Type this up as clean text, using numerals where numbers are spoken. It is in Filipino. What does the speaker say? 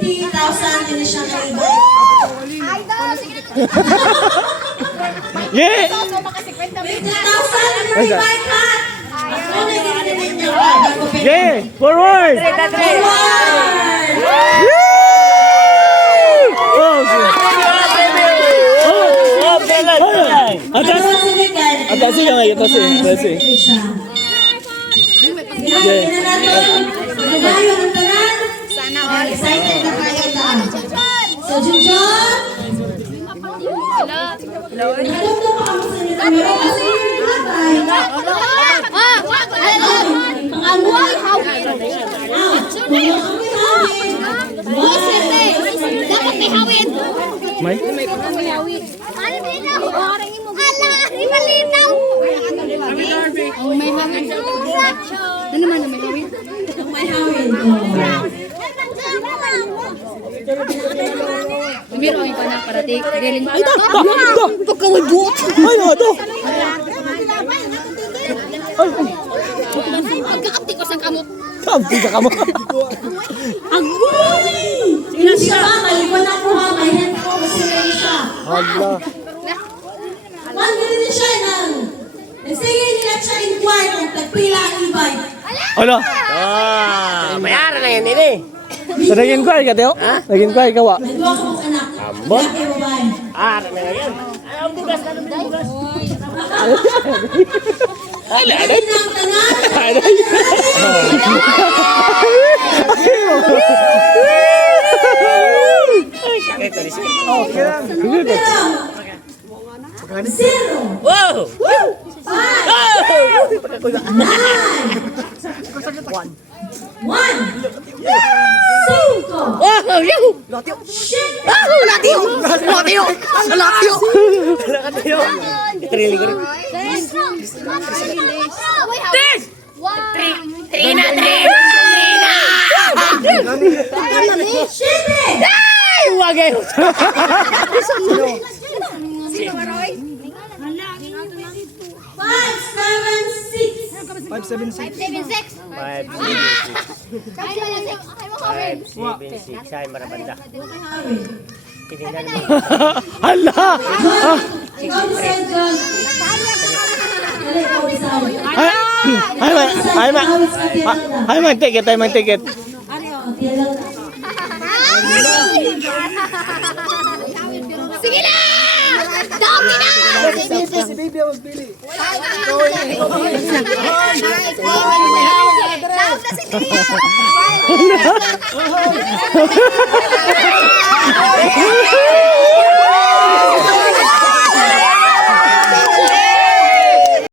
50,000 din siya na e-bike. Yeah! 50,000 na e-bike ha! Ako na ginagawa niyo. Yeah! Forward! Atas sih yang atas sih. Sana all excited na kayo ta. So Junjun, natutto pa kami sa inyo kamera kasi dapat may hawin. May? May hawin. Ano naman may hawin? may hawin. Biro ay pa na parating. Galing. Ay, dah! Pagkawalbot! Ay, ano ito? Pagkakapti ko sa kamot. Kampi ka mo. Sino siya? Maliwan ako ha. May hand ko. Kasi meron siya. Hala. One ganun siya nang nagsingin nila siya in choir ng tagpila ang e-bike. Hala. Bayaran na yan ini. So, naging choir ka, Teo? Naging choir ka, wa? Nagduwa ko mong anak. Ambon? Laki babae. Ara na yan. Ang bugas na ng bugas. Ay, ng tanan. Zero. Wow! One. Cinco. Wow! Yuhu! Shit. Latio! Itrili ko rin. Tres! Trina! Siete. Ay! Wagay! Five, seven, six. 576. 576 ay marabanda. Tinignan mo. Hala! Ikaw decide, John. Dali, ikaw decide. Ay, man ticket, ay, man ticket. Sige na! Dami na! Down na si Tia!